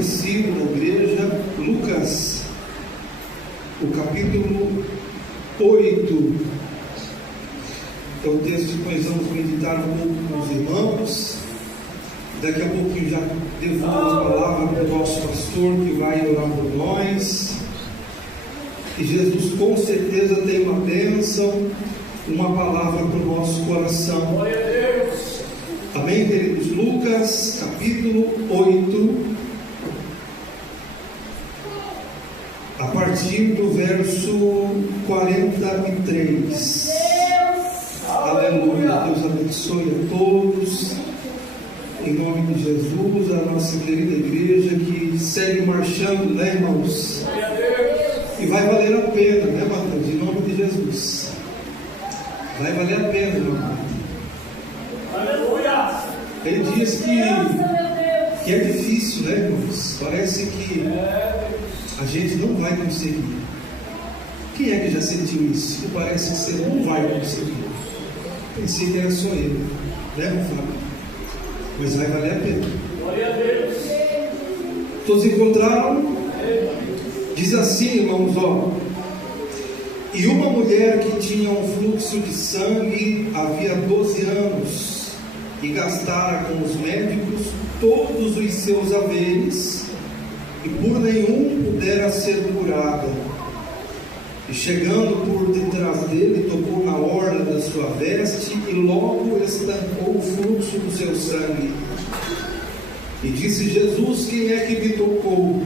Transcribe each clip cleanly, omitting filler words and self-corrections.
conhecido na igreja, Lucas, o capítulo 8. É o texto que nós vamos meditar um pouco com os irmãos. Daqui a pouquinho já devolvo a palavra para o nosso pastor, que vai orar por nós. E Jesus com certeza tem uma bênção, uma palavra para o nosso coração. Glória a Deus. Amém, queridos? Lucas, capítulo 8, a partir do verso 43. Aleluia. Deus abençoe a todos. Em nome de Jesus, a nossa querida igreja que segue marchando, né, irmãos? Glória a Deus. E vai valer a pena, né, Mateus? Em nome de Jesus. Vai valer a pena, meu irmão. Aleluia. Ele diz que é difícil, né, irmãos? Parece que a gente não vai conseguir. Quem é que já sentiu isso? Que parece que você não vai conseguir. Pensei que era só ele, né, Fábio? Mas vai valer a pena. Glória a Deus. Todos encontraram? Diz assim, irmãos, ó. E uma mulher que tinha um fluxo de sangue havia 12 anos e gastara com os médicos todos os seus haveres e por nenhum pudera ser curada. E chegando por detrás dele, tocou na orla da sua veste e logo estancou o fluxo do seu sangue. E disse Jesus: quem é que me tocou?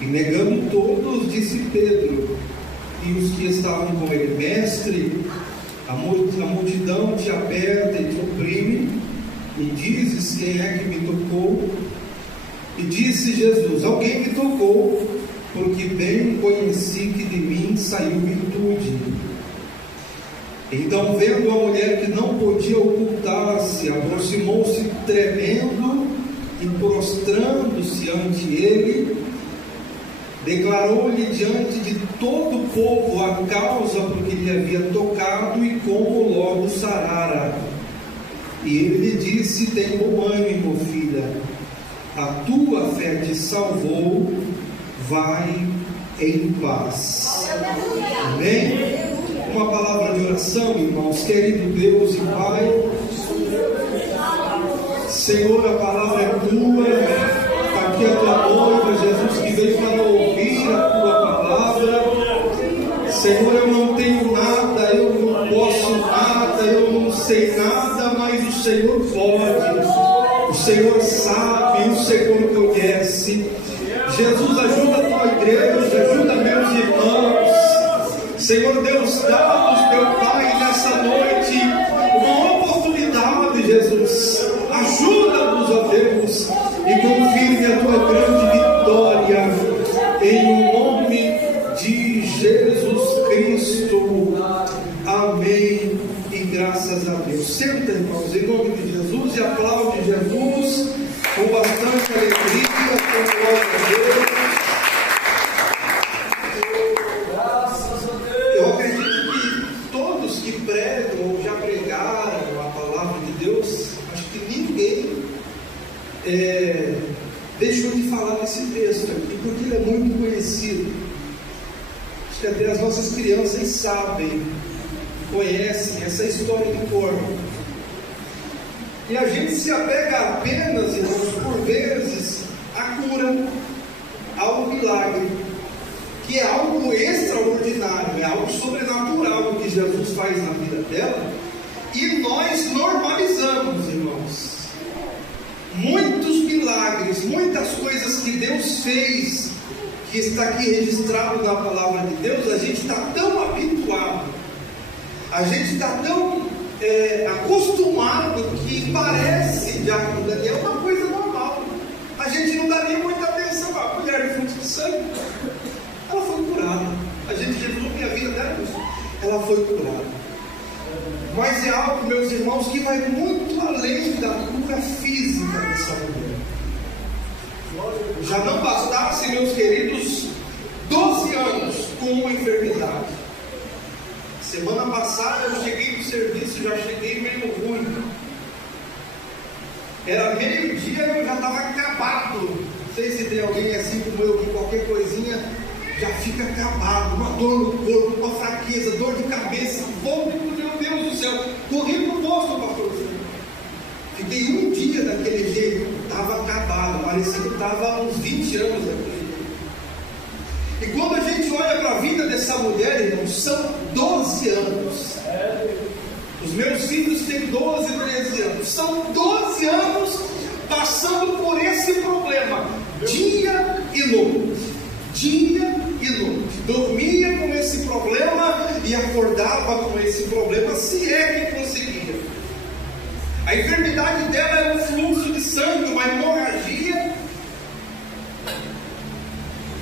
E negando todos, disse Pedro e os que estavam com ele: mestre, a multidão te aperta e te oprime, e dizes: quem é que me tocou? E disse Jesus: alguém me tocou, porque bem conheci que de mim saiu virtude. Então, vendo a mulher que não podia ocultar-se, aproximou-se tremendo e prostrando-se ante ele, declarou-lhe diante de todo o povo a causa por que lhe havia tocado e como logo sarara. E ele lhe disse: tem bom ânimo, filha, a tua fé te salvou, vai em paz. Amém? Uma palavra de oração, irmãos. Querido Deus e Pai, Senhor, a palavra é tua. Está aqui a tua noiva, Jesus, que veio para ouvir a tua palavra. Senhor, eu não tenho nada, eu não posso nada, eu não sei nada, mas o Senhor pode, o Senhor sabe, o Senhor conhece. Jesus, ajuda a tua igreja, ajuda meus irmãos. Senhor Deus, dá-nos, meu Pai, nessa noite uma oportunidade, Jesus. Ajuda-nos, ó Deus, e confirme a tua grande vitória, em nome de Jesus Cristo. Amém e graças a Deus. Senta, irmãos, em nome de Jesus, e aplaude Jesus com bastante alegria, com glória a Deus. Graças a Deus. Eu acredito que todos que pregam ou já pregaram a palavra de Deus, acho que ninguém deixou de falar nesse texto aqui, porque ele é muito conhecido. Acho que até as nossas crianças sabem, conhecem essa história de cor. E a gente se apega apenas, irmãos, por vezes, à cura, ao milagre, que é algo extraordinário, é algo sobrenatural que Jesus faz na vida dela, e nós normalizamos, irmãos. Muitos milagres, muitas coisas que Deus fez, que está aqui registrado na palavra de Deus, a gente está tão habituado, a gente está tão acostumado, que parece, já com Daniel, uma coisa normal. A gente não daria muita atenção. A mulher de fluxo de sangue, ela foi curada. A gente revelou minha vida dela, ela foi curada. Mas é algo, meus irmãos, que vai muito além da cura física dessa mulher. Já não bastasse, meus queridos, 12 anos com uma enfermidade. Semana passada eu cheguei do serviço, já cheguei meio ruim. Era meio-dia e eu já estava acabado. sei se tem alguém assim como eu, que qualquer coisinha já fica acabado, uma dor no corpo, uma fraqueza, dor de cabeça, vômito, meu Deus do céu, corri pro posto, pastor. Fiquei um dia daquele jeito, estava acabado, parecia que estava há uns 20 anos daquele jeito. E quando a gente olha para a vida dessa mulher, irmãos, são 12 anos. Os meus filhos têm 12, 13 anos. São 12 anos passando por esse problema, dia e noite. Dia e noite. Dormia com esse problema e acordava com esse problema, se é que conseguia. A enfermidade dela era um fluxo de sangue, uma hemorragia.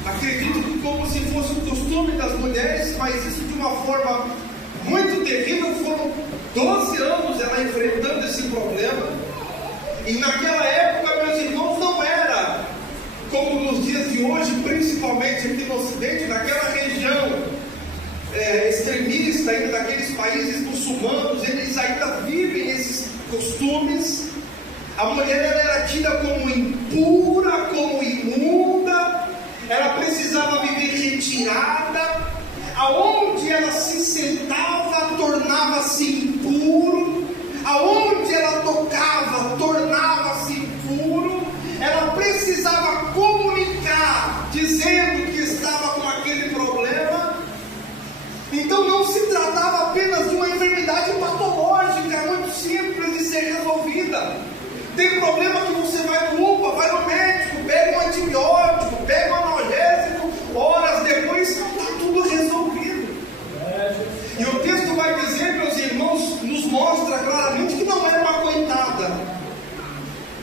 Acredito que como se fosse o costume das mulheres, mas isso de uma forma muito terrível. Foram 12 anos ela enfrentando esse problema. E naquela época, meus irmãos, não era como nos dias de hoje, principalmente aqui no Ocidente, naquela região extremista, ainda daqueles países muçulmanos, eles ainda vivem esses costumes. A mulher ela era tida como impura, como imunda, ela precisava viver retirada. Aonde ela se sentava, tornava-se impuro. Aonde ela tocava, tornava-se impuro. Ela precisava comunicar, dizendo que estava com aquele problema. Então não se tratava apenas de uma enfermidade patológica, muito simples de ser resolvida. Tem problema que você vai no UPA, vai no médico, pega um antibiótico, pega um analgésico, horas depois está tudo resolvido. E o texto vai dizer, meus irmãos, nos mostra claramente que não era uma coitada,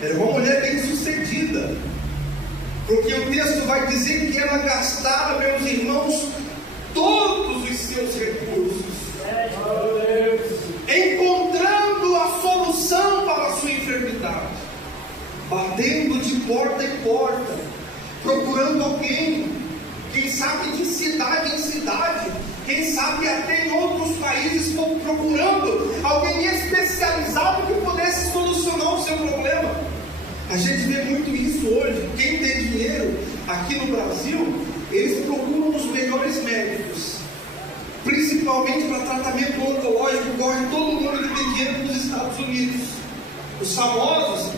era uma mulher bem sucedida, porque o texto vai dizer que ela gastara, meus irmãos, todos os seus recursos, encontrando a solução para a sua enfermidade, batendo de porta em porta, procurando alguém, quem sabe de cidade em cidade, quem sabe até em outros países, procurando alguém especializado que pudesse solucionar o seu problema. A gente vê muito isso hoje. Quem tem dinheiro aqui no Brasil, eles procuram os melhores médicos, principalmente para tratamento oncológico. Corre todo mundo que tem dinheiro nos Estados Unidos. Os famosos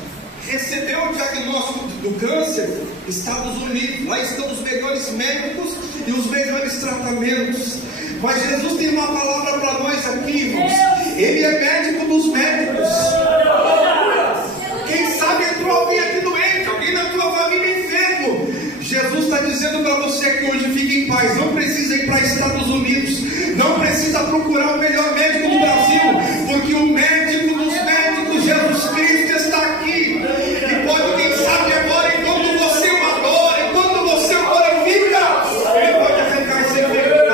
recebeu o diagnóstico do câncer, Estados Unidos. Lá estão os melhores médicos e os melhores tratamentos. Mas Jesus tem uma palavra para nós aqui, irmãos. Ele é médico dos médicos. Quem sabe entrou alguém aqui doente, alguém da tua família enfermo. Jesus está dizendo para você que hoje fique em paz. Não precisa ir para Estados Unidos, não precisa procurar o melhor médico do Brasil, porque o médico dos médicos, Jesus Cristo, está aqui. E pode, quem sabe agora, enquanto você o adora, enquanto você o glorifica, ele pode arrancar essa enfermidade.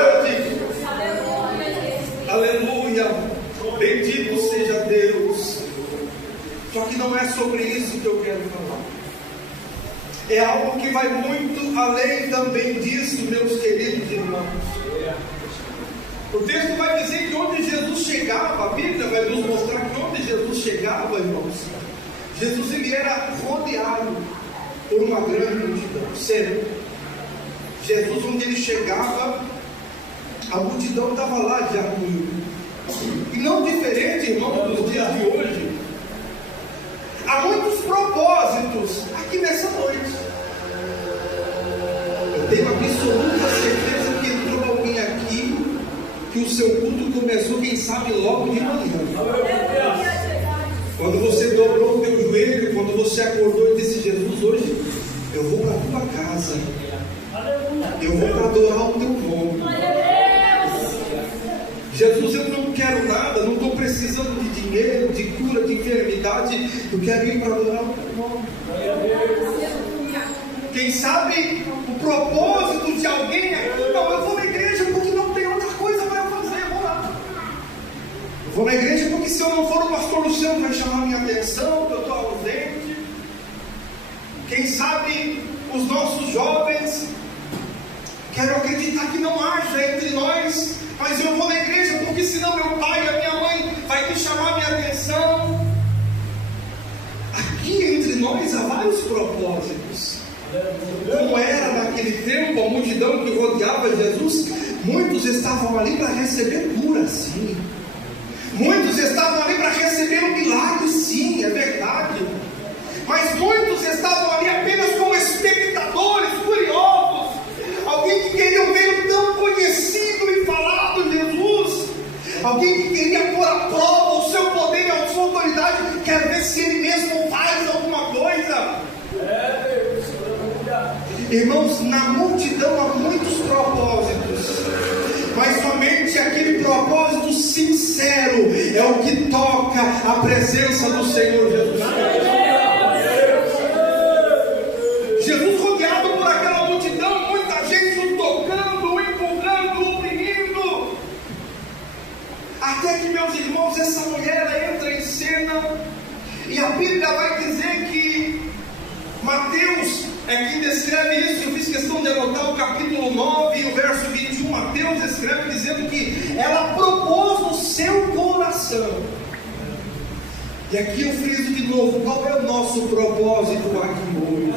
Aleluia, bendito seja Deus. Só que não é sobre isso que eu quero falar. É algo que vai muito além também disso, meus queridos irmãos. O texto vai dizer que onde Jesus chegava, a Bíblia vai nos mostrar que onde Jesus chegava, irmãos, Jesus ele era rodeado por uma grande multidão. Sério, Jesus, onde ele chegava, a multidão estava lá de apoio. E não diferente, irmão, dos dias de hoje. Há muitos propósitos aqui nessa noite. Eu tenho absoluta certeza que entrou alguém aqui, que o seu culto começou, quem sabe, logo de manhã. Quando você dobrou o teu joelho, quando você acordou e disse: Jesus, hoje eu vou para a tua casa, eu vou para adorar o teu nome. Jesus, eu não quero nada, não estou precisando de dinheiro, de cura, de enfermidade, eu quero ir para adorar o teu nome. Quem sabe o propósito de alguém aqui: não, eu vou na igreja porque não tem outra coisa para eu fazer, vou lá. Eu vou na igreja porque se eu não for, o pastor Luciano vai chamar minha atenção, que eu estou ausente. Quem sabe os nossos jovens: quero acreditar que não haja entre nós, mas eu vou na igreja porque senão meu pai e a minha mãe vai me chamar minha atenção. Aqui entre nós há vários propósitos. tempo, a multidão que rodeava Jesus, muitos estavam ali para receber cura, sim. Muitos estavam ali para receber um milagre, sim, é verdade. Mas muitos estavam ali apenas como espectadores, curiosos. Alguém que queria ver o tão conhecido e falado Jesus. Alguém que queria pôr à prova o seu poder e a sua autoridade. Quer ver se ele mesmo faz alguma coisa. Irmãos, na multidão há muitos propósitos, mas somente aquele propósito sincero é o que toca a presença do Senhor Jesus. Jesus rodeado por aquela multidão, muita gente o tocando, o empurrando, o oprimindo, até que, meus irmãos, essa mulher ela entra em cena, e a Bíblia vai dizer que Mateus é quem descreve isso. Eu fiz questão de anotar o capítulo 9 e o verso 21. Mateus escreve dizendo que ela propôs no seu coração. E aqui eu friso de novo: qual é o nosso propósito aqui hoje?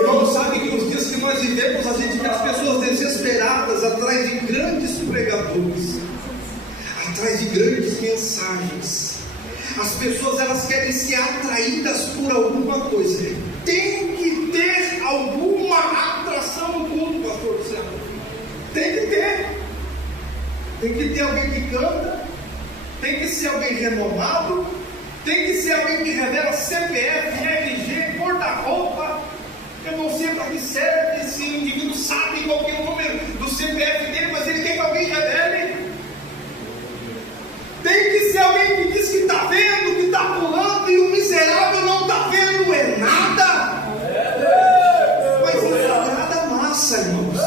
Irmão, sabe que os dias que nós vivemos, a gente vê as pessoas desesperadas atrás de grandes pregadores, atrás de grandes mensagens. As pessoas elas querem ser atraídas por alguma coisa. Tem que ter alguma atração no culto, pastor Luciano. Tem que ter. Tem que ter alguém que canta. Tem que ser alguém renomado. Tem que ser alguém que revela CPF, RG, cor da roupa. Eu não sei para que serve. Esse indivíduo sabe qual que é o número do CPF dele, mas ele quer que alguém revele. Tem que ser alguém que diz que está vendo, que está pulando, e o miserável não está vendo é nada. Mas isso agrada a massa, irmãos.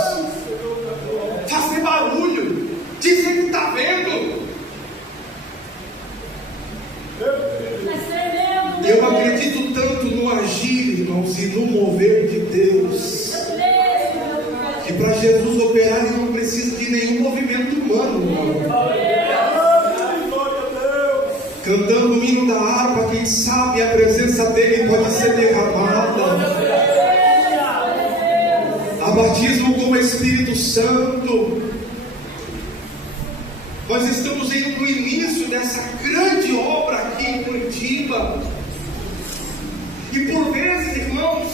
Fazer barulho, dizer que está vendo. Eu acredito tanto no agir, irmãos, e no mover de Deus, que para Jesus operar ele não precisa de nenhum movimento humano, irmão. Cantando o hino da harpa, quem sabe a presença dele pode ser derramada. A batismo com o Espírito Santo. Nós estamos no início dessa grande obra aqui em Curitiba. E por vezes, irmãos,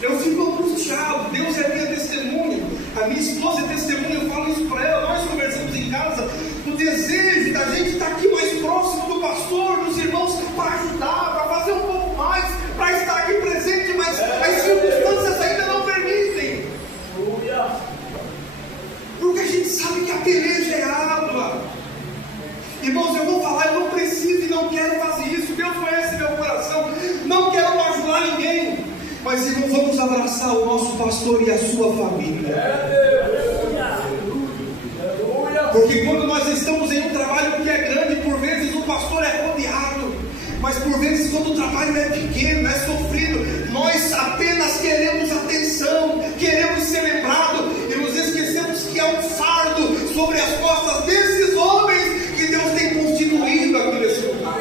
eu fico angustiado. Deus é minha testemunha, a minha esposa é testemunha. Eu falo isso para ela, nós conversamos em casa. O desejo da gente estar aqui mais próximo do pastor, dos irmãos, para ajudar, para fazer um pouco mais, para estar aqui presente, mas as circunstâncias ainda não permitem. Porque a gente sabe que a peleja é árdua. Irmãos, eu vou falar, eu não preciso e não quero fazer isso. Deus conhece meu coração, não quero machucar ninguém. Mas, irmão, vamos abraçar o nosso pastor e a sua família. Porque quando nós estamos em um trabalho que é grande, por vezes o pastor é rodeado. Mas por vezes quando o trabalho é pequeno, é sofrido, nós apenas queremos atenção, queremos ser lembrados, e nos esquecemos que há um fardo sobre as costas desses homens que Deus tem constituído aqui nesse lugar.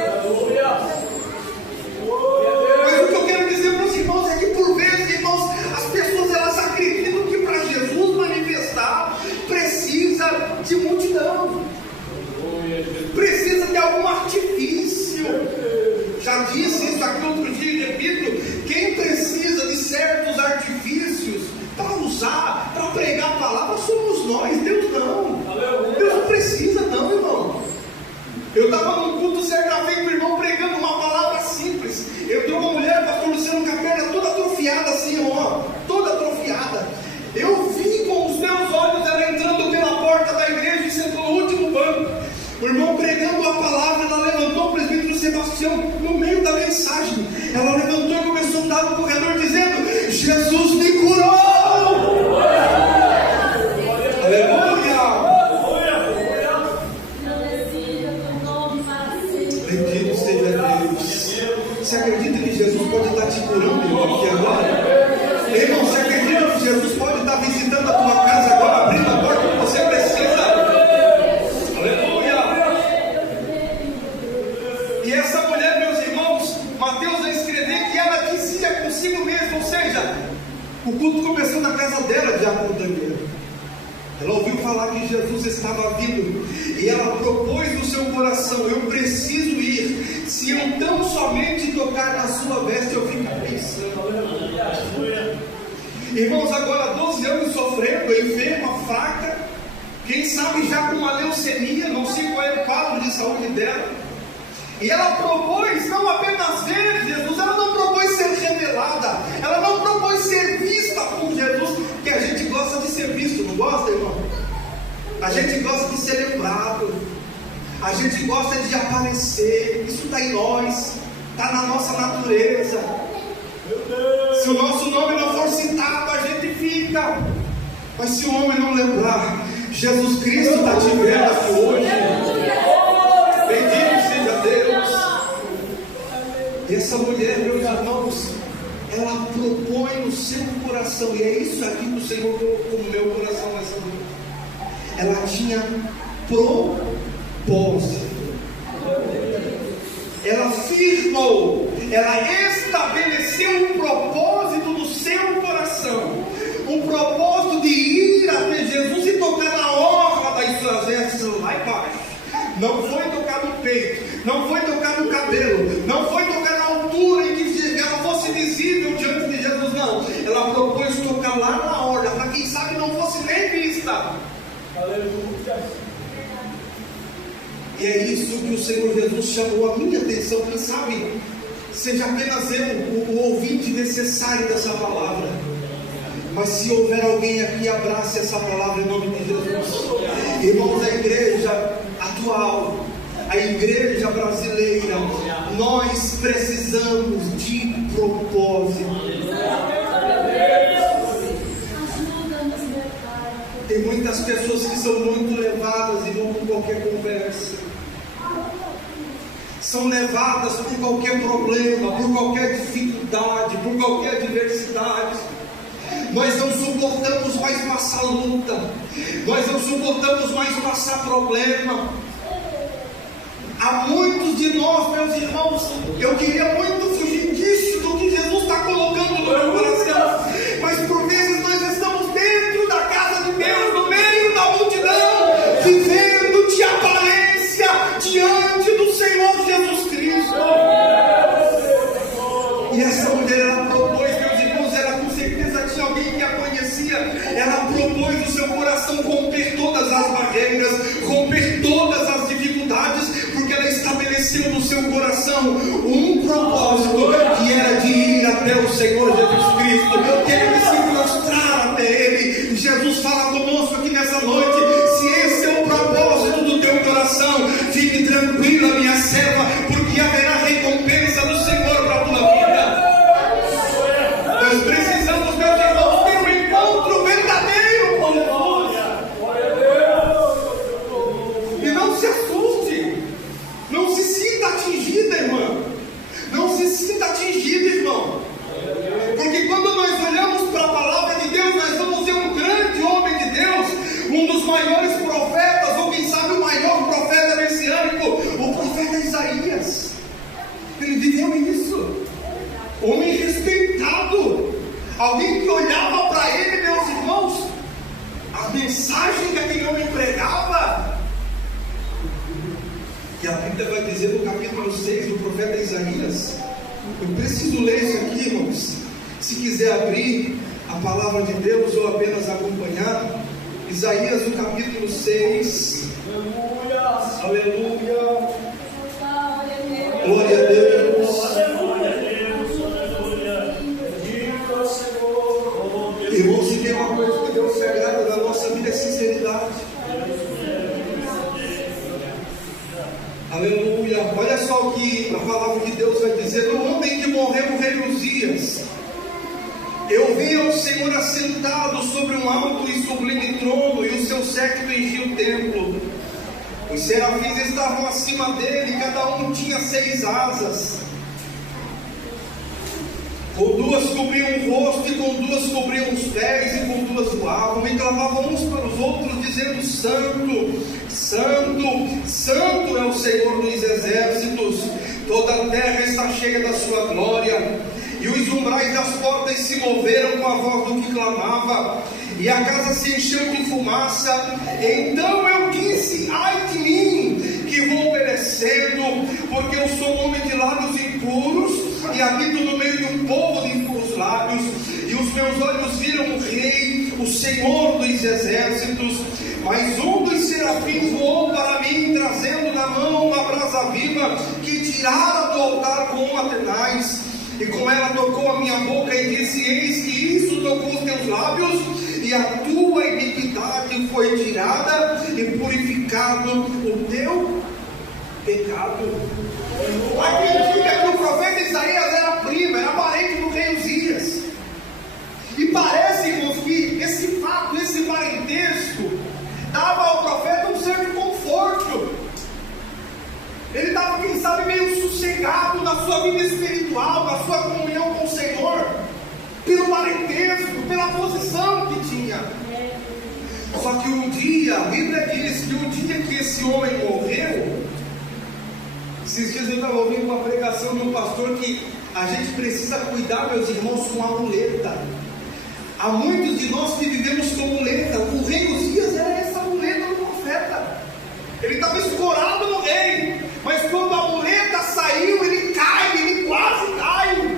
Mas o que eu quero dizer para os irmãos é que por vezes, irmãos, as pessoas elas acreditam que para Jesus manifestar precisa de multidão, precisa de algum artifício. Já disse isso aqui outro dia e repito: quem precisa de certos artifícios para usar, para pregar a palavra, somos nós. Deus não. Deus não precisa não, irmão. Eu estava num culto certa vez, meu irmão pregando uma palavra simples. Entrou uma mulher, pastor Luciano, com a perna toda atrofiada assim, ó, toda atrofiada. Eu vi com os meus olhos ela entrando pela porta da igreja e sentou no último banco. O irmão pregando a palavra, ela levantou, o presbítero Sebastião, no meio da mensagem, ela levantou e começou a andar no corredor dizendo: Jesus me curou! Aleluia! Bendito seja Deus. Você acredita que Jesus pode estar te curando, irmão, aqui agora? Irmão, você acredita que Jesus pode estar visitando a tua casa agora, abrindo a porta que você precisa? Aleluia! E essa mulher, meus irmãos, Mateus vai escrever que ela dizia consigo mesma, ou seja, O culto começou na casa dela, diácono Daniel. Ela ouviu falar que Jesus estava vindo e ela propôs no seu coração: eu preciso ir. Se eu tão somente tocar na sua veste, eu fico pensando. Irmãos, agora 12 anos sofrendo, enferma, fraca, quem sabe já com uma leucemia, não sei qual é o quadro de saúde dela. E ela propôs não apenas ver Jesus, ela não propôs ser revelada, ela não propôs ser vista por Jesus, que a gente gosta de ser visto, não gosta, irmão? A gente gosta de ser lembrado, a gente gosta de aparecer, isso está em nós, está na nossa natureza. Se o nosso nome não for citado, a gente fica, mas se o homem não lembrar, Jesus Cristo está te vendo aqui hoje. Bendito seja Deus. E essa mulher, meus irmãos, ela propõe no seu coração, e é isso aqui que o Senhor colocou no meu coração nessa noite. Ela tinha propósito. Ela firmou, ela estabeleceu um propósito no seu coração, um propósito de ir até Jesus e tocar na orla das suas vestes lá embaixo. Não foi tocar no peito, não foi tocar no cabelo, não foi tocar na altura em que ela fosse visível diante de Jesus, não. Ela propôs tocar lá na orla, para quem sabe não fosse nem vista. Aleluia. E é isso que o Senhor Jesus chamou a minha atenção. Quem sabe seja apenas eu o ouvinte necessário dessa palavra, mas se houver alguém aqui, abrace essa palavra em nome de Jesus. Irmãos, a igreja atual, a igreja brasileira, nós precisamos de propósito. Tem muitas pessoas que são muito levadas e vão com qualquer conversa, são levadas por qualquer problema, por qualquer dificuldade, por qualquer adversidade. Nós não suportamos mais passar luta, nós não suportamos mais passar problema. Há muitos de nós, meus irmãos, eu queria muito fugir disso, do que Jesus está colocando no meu coração, mas por vezes nós estamos dentro da casa de Deus, no meio da multidão, vivendo de aparência diante do Senhor Jesus Cristo. E essa mulher, ela propôs, meus irmãos, ela com certeza tinha alguém que a conhecia, ela propôs no seu coração romper todas as barreiras, romper todas as dificuldades, porque ela estabeleceu no seu coração um propósito, que era de ir até o Senhor Jesus Cristo, que era de se prostrar até Ele. Jesus fala conosco aqui nessa noite: se esse é o propósito do teu coração, fique tranquila, minha serva, porque haverá recompensa do Senhor para a tua vida. Nós precisamos, meus irmãos, ter um encontro verdadeiro com Jesus. E não se assuste, não se sinta atingida, irmã, não se sinta atingido, irmão, porque quando nós olhamos para a palavra de Deus, nós vamos ver um grande homem de Deus, um dos maiores profetas, ou quem sabe o maior profeta messiânico, o profeta Isaías. Ele viveu isso, homem respeitado, alguém que olhava para ele, meus irmãos, a mensagem que aquele homem pregava. E a Bíblia vai dizer no capítulo 6 do profeta Isaías, eu preciso ler isso aqui, irmãos, se quiser abrir a palavra de Deus ou apenas acompanhar. Isaías no capítulo 6, aleluia, glória a Deus, irmãos, se tem uma coisa que Deus se agrada na nossa vida é sinceridade. Aleluia. Olha só o que a palavra de Deus vai dizer: no homem que morreu o rei Uzias, eu vi o Senhor assentado sobre um alto e sublime trono, e o seu séquito enchia o templo. Os serafins estavam acima dele, e cada um tinha 6 asas. Com 2 cobriam o rosto, e com 2 cobriam os pés, e com 2 voavam, e clamavam uns para os outros, dizendo: Santo, Santo, Santo é o Senhor dos exércitos, toda a terra está cheia da sua glória. e os umbrais das portas se moveram com a voz do que clamava, e a casa se encheu de fumaça. Então eu disse: ai de mim, que vou perecendo, porque eu sou um homem de lábios impuros, e habito no meio de um povo de impuros lábios, e os meus olhos viram o Rei, o Senhor dos exércitos. Mas um dos serafins voou para mim, trazendo na mão uma brasa viva, que tirara do altar com uma tenaz, e com ela tocou a minha boca e disse: eis que isso tocou os teus lábios, e a tua iniquidade foi tirada, e purificado o teu pecado. Aqui indica que o profeta Isaías era primo, era parente do rei Uzias. E parece, irmãos, que esse fato, esse parentesco, dava ao profeta um certo conforto. Ele estava, quem sabe, meio sossegado na sua vida espiritual, na sua comunhão com o Senhor, pelo parentesco, pela posição que tinha. Só que um dia, a Bíblia diz que o dia que esse homem morreu, esses dias eu estava ouvindo uma pregação de um pastor que a gente precisa cuidar, meus irmãos, com a muleta. Há muitos de nós que vivemos com muleta. O rei Uzias era essa muleta do profeta. Ele estava escorado no rei, mas quando a muleta saiu, ele cai, ele quase cai.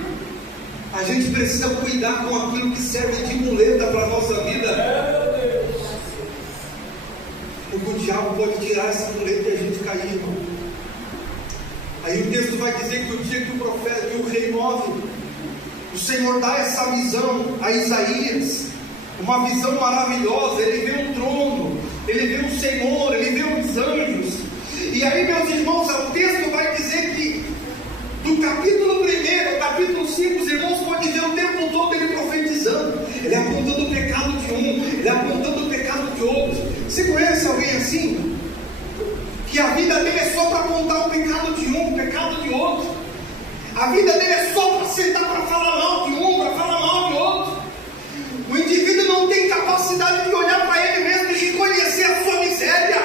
A gente precisa cuidar com aquilo que serve de muleta para a nossa vida, porque o diabo pode tirar essa muleta e a gente cair, irmão. Aí o texto vai dizer que o dia que o profeta, que o rei morre, o Senhor dá essa visão a Isaías, uma visão maravilhosa. Ele vê um trono, ele vê o Senhor, ele vê os anjos. E aí, meus irmãos, o texto vai dizer que do capítulo 1 ao capítulo 5, os irmãos podem ver o tempo todo ele profetizando, ele apontando o pecado de um, ele apontando o pecado de outro. Você conhece alguém assim? Que a vida dele é só para apontar o pecado de um, o pecado de outro. A vida dele é só para sentar para falar mal de um, para falar mal de outro. O indivíduo não tem capacidade de olhar para ele mesmo e reconhecer a sua miséria.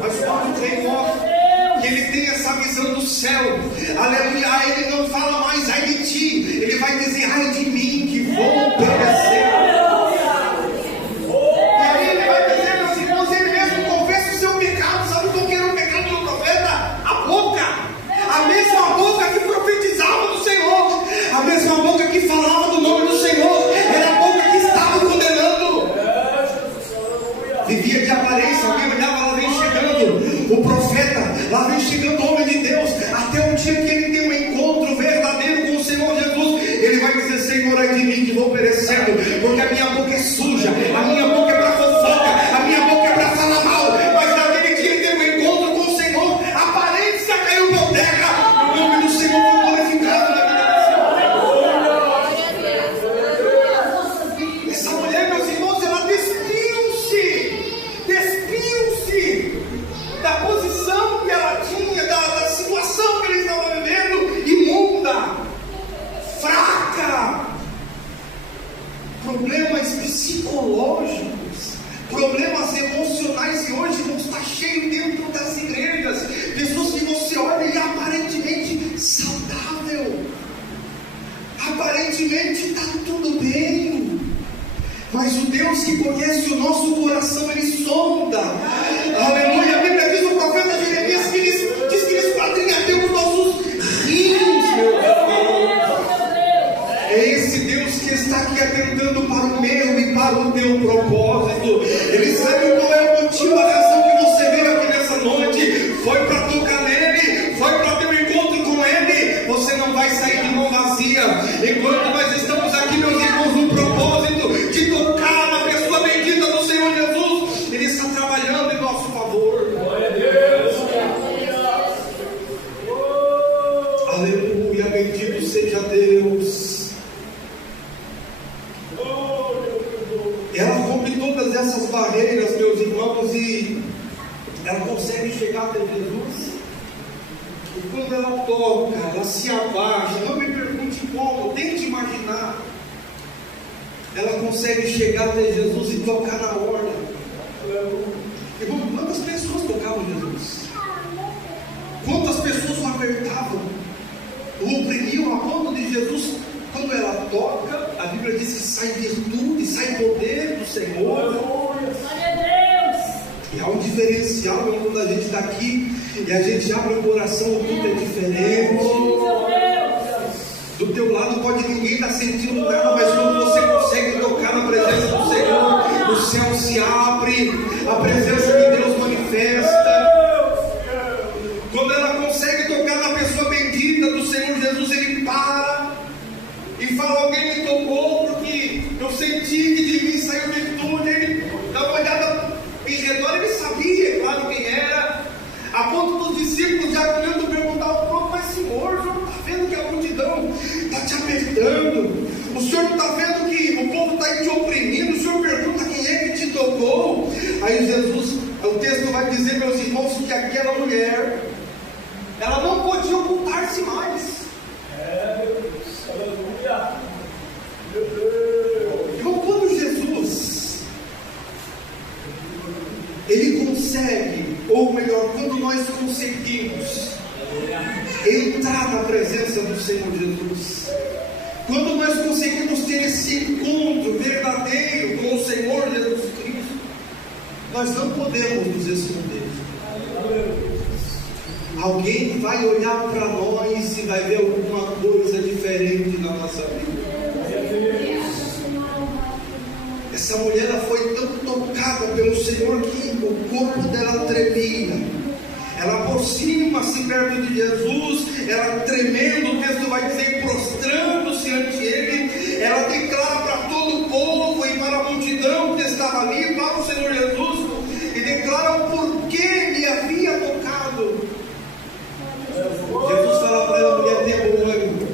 Mas quando o rei morre, que ele tem essa visão do céu, aleluia, ele não fala mais ai de ti, ele vai dizer ai de mim, que vou perecer. E aí ele vai dizer, meus irmãos, ele mesmo confessa o seu pecado. Sabe qual que era o pecado do profeta? A boca. A mesma boca que profetizava do Senhor, a mesma boca que falava do nome do Senhor, era a boca que estava condenando. Vivia de aparência, alguém olhava, lá vem chegando o profeta, lá vem chegando o homem de Deus, até o dia que ele tem um encontro verdadeiro com o Senhor Jesus, ele vai dizer: Senhor, ai de mim que vou perecendo, porque a minha boca é suja, a minha boca é para fofoca, a minha boca é para falar mal. Mas naquele dia ele tem um encontro com o Senhor, a aparência caiu por terra, o nome do Senhor foi glorificado na vida desse. Essa mulher, meus irmãos, ela despiu-se da posição que ela tinha, da situação que ele estava vivendo, imunda, fraca, problemas psicológicos, problemas emocionais. E hoje, irmãos, está cheio dentro das igrejas, pessoas que você olha e aparentemente saudável, aparentemente está tudo bem, mas o Deus que conhece o nosso coração, ele sonda. Aleluia. A Bíblia diz, o profeta Jeremias, que diz que ele esquadrinha até os nossos rins, meu Deus. É esse Deus que está aqui atentando para o meu e para o teu propósito. Ele sabe qual é o motivo, a razão que você veio aqui nessa noite. Foi para tocar nele, foi para ter um encontro com ele. Você não vai sair de mão vazia. Enquanto nós estamos aqui, meus irmãos, no propósito de tocar na pessoa bendita do Senhor Jesus, ele está trabalhando em nosso favor. Glória a Deus. Aleluia, bendito seja Deus. Ela rompe todas essas barreiras, meus irmãos, e ela consegue chegar até Jesus. E quando ela toca, ela se abaixa. Não me pergunte como, tente imaginar. Ela consegue chegar até Jesus e tocar na orla. Irmão, quantas pessoas tocavam Jesus? Quantas pessoas o apertavam? o oprimiam, a ponto de Jesus, quando ela toca, a Bíblia diz que sai virtude, sai poder do Senhor. E há um diferencial quando a gente está aqui e a gente abre o coração, o culto é diferente. Do teu lado pode ninguém estar sentindo nada, mas quando você consegue tocar na presença do Senhor, o céu se abre, a presença de Deus manifesta. Quando ela consegue tocar na pessoa bendita do Senhor Jesus, ele para e fala: alguém me tocou porque eu senti que de mim saiu virtude. Ele dá uma olhada em redor, ele sabia, claro, quem era, a ponto dos discípulos já olhando perguntavam: mas Senhor, o Senhor não está vendo que a multidão está te apertando? O Senhor não está vendo que o povo está te oprimindo? O Senhor pergunta quem é que te tocou? Aí Jesus, o texto vai dizer, meus irmãos, que aquela mulher, ela não podia ocultar-se mais. Então, quando Jesus, ele consegue, ou melhor, quando nós conseguimos entrar na presença do Senhor Jesus, quando nós conseguimos ter esse encontro verdadeiro com o Senhor Jesus Cristo, nós não podemos nos esconder. Alguém vai olhar para nós e vai ver alguma coisa diferente na nossa vida. Essa mulher, ela foi tão tocada pelo Senhor que o corpo dela tremia. Ela aproxima-se perto de Jesus, ela tremendo, o texto vai dizer, prostrando-se ante ele, ela declara para todo o povo e para a multidão que estava ali, para o Senhor Jesus, e declara o porquê lhe havia tocado. Jesus fala para ela: mulher, tenha bom ânimo.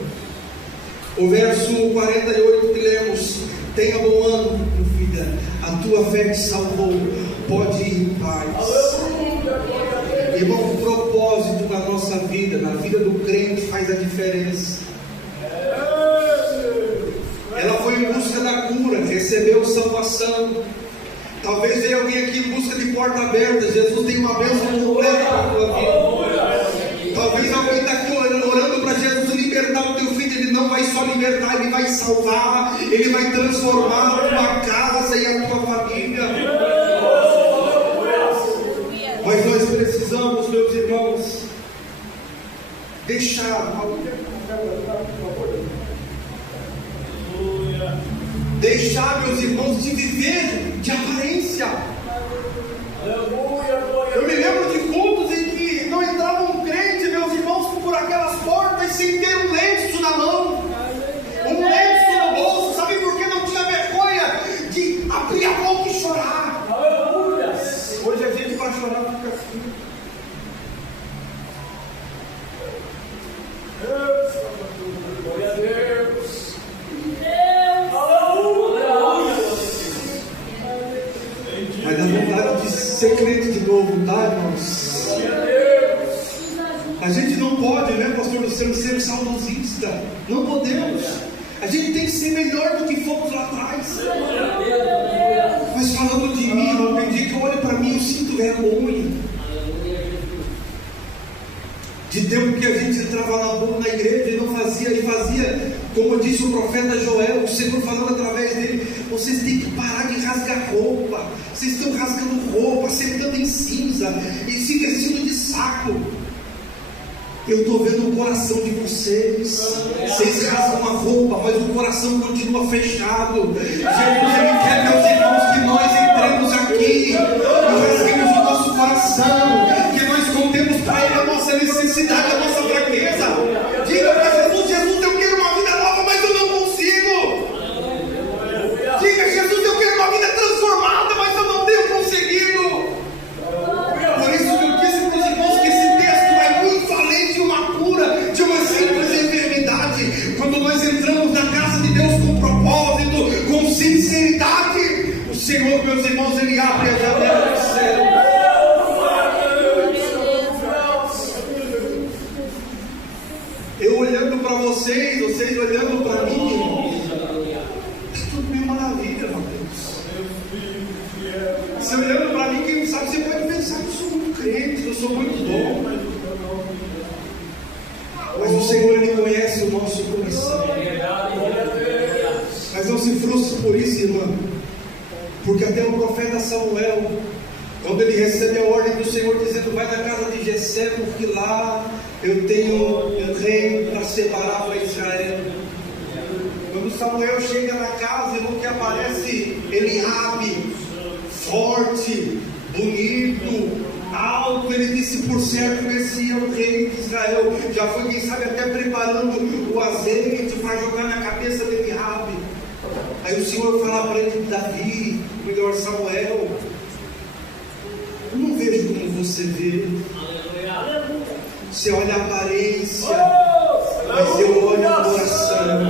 O verso 48 que lemos: tenha bom ânimo, filha, a tua fé te salvou, pode ir em paz. Irmão, o propósito na nossa vida, na vida do crente, faz a diferença. Ela foi em busca da cura, recebeu salvação. Talvez venha alguém aqui em busca de porta aberta. Jesus tem uma bênção completa para a tua vida. Talvez alguém está aqui orando para Jesus libertar o teu filho. Ele não vai só libertar, ele vai salvar, ele vai transformar a tua casa e a tua família. Mas nós precisamos, meus irmãos, deixar, meus irmãos, de viver de aparência. Eu me lembro de cultos em que não entrava um crente, meus irmãos, por aquelas portas sem ter um lenço na mão, um lenço no bolso. Sabe por que não tinha vergonha de abrir a boca e chorar? Hoje a gente vai chorar fica assim. Glória a Deus. Vai dar vontade de ser crente de novo, tá, irmãos? A gente não pode, né, pastor Luciano, ser saudosista. Não podemos. A gente tem que ser melhor do que fomos lá atrás. Mas falando de mim, irmão, tem dia que eu olho para mim e eu sinto vergonha. De tempo que a gente entrava na igreja e não fazia, e fazia, como disse o profeta Joel, o Senhor falando através dele: vocês têm que parar de rasgar roupa, vocês estão rasgando roupa, sentando em cinza e se vestindo de saco. Eu estou vendo o coração de vocês. Vocês rasgam a roupa, mas o coração continua fechado. Jesus, ele quer, meus irmãos, que nós entremos aqui e rasguemos o nosso coração, que nós contemos para ele a nossa necessidade, a nossa fraqueza. Diga para Jesus: Jesus, eu quero uma vida nova, mas eu não consigo. Diga: Jesus, eu quero uma vida transformada, mas eu não tenho conseguido. Por isso que eu disse para os irmãos que esse texto é muito além de uma cura, de uma simples enfermidade. Quando nós entramos na casa de Deus com propósito, com sinceridade, o Senhor, meus irmãos, ele abre a janela do céu. Eu olhando para vocês, vocês olhando para mim, está tudo bem, maravilha, meu Deus. Você olhando para mim, quem sabe, você pode pensar que eu sou muito crente, que eu sou muito bom. Mas o Senhor, Ele conhece o nosso coração. Mas não se frustre por isso, irmã, porque até o profeta Samuel, quando ele recebe a ordem do Senhor dizendo: vai na casa de Jessé, porque lá eu tenho um rei para separar para Israel. Quando Samuel chega na casa, irmão, que aparece Eliabe, forte, bonito, alto, ele disse: por certo esse é o rei de Israel. Já foi, quem sabe, até preparando o azeite para jogar na cabeça de Eliabe. Aí o Senhor fala para ele: Davi, melhor Samuel, eu não vejo como você vê. Você olha a aparência, mas eu olho o coração.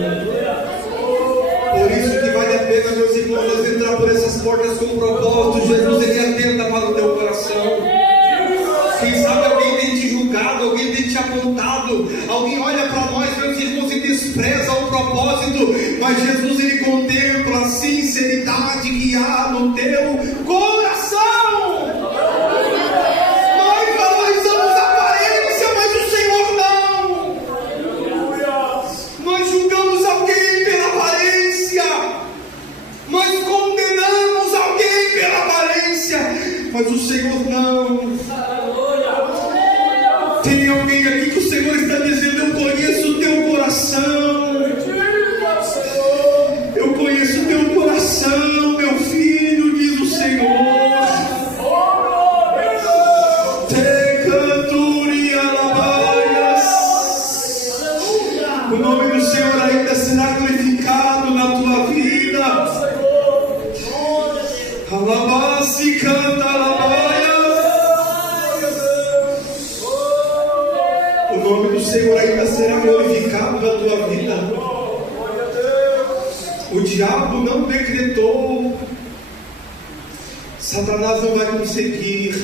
Por isso que vale a pena, meus irmãos, nós entrar por essas portas com propósito. Jesus, Ele atenta para o teu coração. Quem sabe alguém tem te julgado, alguém tem te apontado, alguém olha para nós, meus irmãos, e despreza o propósito, mas Jesus, Ele contempla a sinceridade que há no teu coração. Nós valorizamos a aparência, mas o Senhor não. Nós julgamos alguém pela aparência, nós condenamos alguém pela aparência, mas o Senhor não. Tem alguém aqui que o Senhor está dizendo: eu conheço o teu coração, eu conheço o teu coração, meu filho, diz o Senhor. Te canturi alabaias. O nome do Senhor ainda será glorificado na tua vida. Alabasi canta alabaias. O nome do Senhor ainda será glorificado na tua vida. O diabo não decretou, Satanás não vai conseguir.